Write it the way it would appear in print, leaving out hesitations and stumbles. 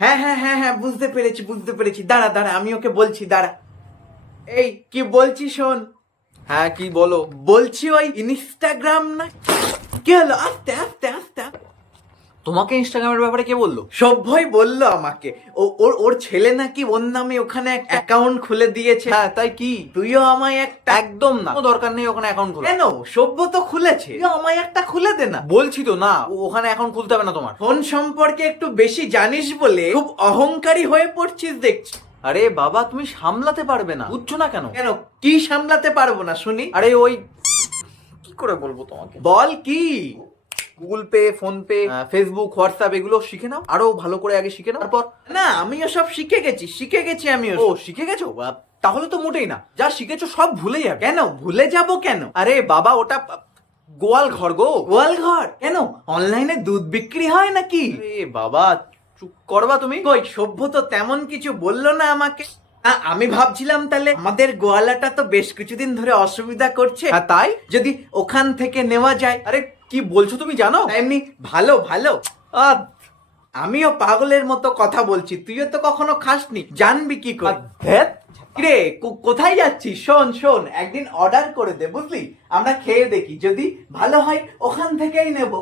হ্যাঁ হ্যাঁ হ্যাঁ হ্যাঁ, বুঝতে পেরেছি, দাঁড়া দাঁড়া, আমি ওকে বলছি, দাঁড়া। এই কি বলছি শোন। হ্যাঁ কি বলো? বলছি ওই ইনস্টাগ্রাম না, কি হলো, আস্তে আস্তে আস্তে আস্তে। তোমাকে ইনস্টাগ্রামের ব্যাপারে কে বললো? সভ্যই বললো আমাকে, ওর ছেলে নাকি ওর নামে ওখানে একটা অ্যাকাউন্ট খুলে দিয়েছে। হ্যাঁ তাই কি? তুইও আমায় একটা। একদম না, কোনো দরকার নেই ওখানে অ্যাকাউন্ট খোলা। কেন, সভ্য তো খুলেছে, তুইও আমায় একটা খুলে দে না। বলছি তো না, ওখানে অ্যাকাউন্ট খুলতে হবে না তোমার। ফোন সম্পর্কে একটু বেশি জানিস বলে খুব অহংকারী হয়ে পড়ছিস দেখছি। আরে বাবা, তুমি সামলাতে পারবে না, বুঝছো না কেন? কেন, কি সামলাতে পারবো না শুনি? আরে ওই কি করে বলবো তোমাকে, বল কি। Google pay, phone pay, Facebook, WhatsApp এগুলো শিখে নাও, আরো ভালো করে আগে শিখে নাও, তারপর। না, আমিও সব শিখে গেছি আমিও। ও শিখে গেছো? তাহলে তো মোটেই না, যা শিখেছো সব ভুলে যাবে। কেন ভুলে যাব কেন? আরে বাবা, ওটা গোয়াল ঘর গো। গোয়াল ঘর কেন? অনলাইনে দুধ বিক্রি হয় নাকি? আরে বাবা, চুপ করবা তুমি। কই, সভ্য তো তেমন কিছু বললো না আমাকে। আমি ভাবছিলাম তাহলে আমাদের গোয়ালাটা তো বেশ কিছুদিন ধরে অসুবিধা করছে, হ্যাঁ তাই? যদি ওখান থেকে নেওয়া যায়। আরে কি বলছো তুমি, জানো? এমনি ভালো ভালো। আহ, আমিও পাগলের মতো কথা বলছি, তুইও তো কখনো খাসনি, জানবি কি করে? ধ্যাৎ। রে, কোথায় যাচ্ছিস? শোন শোন, একদিন অর্ডার করে দে বুঝলি, আমরা খেয়ে দেখি, যদি ভালো হয় ওখান থেকেই নেব।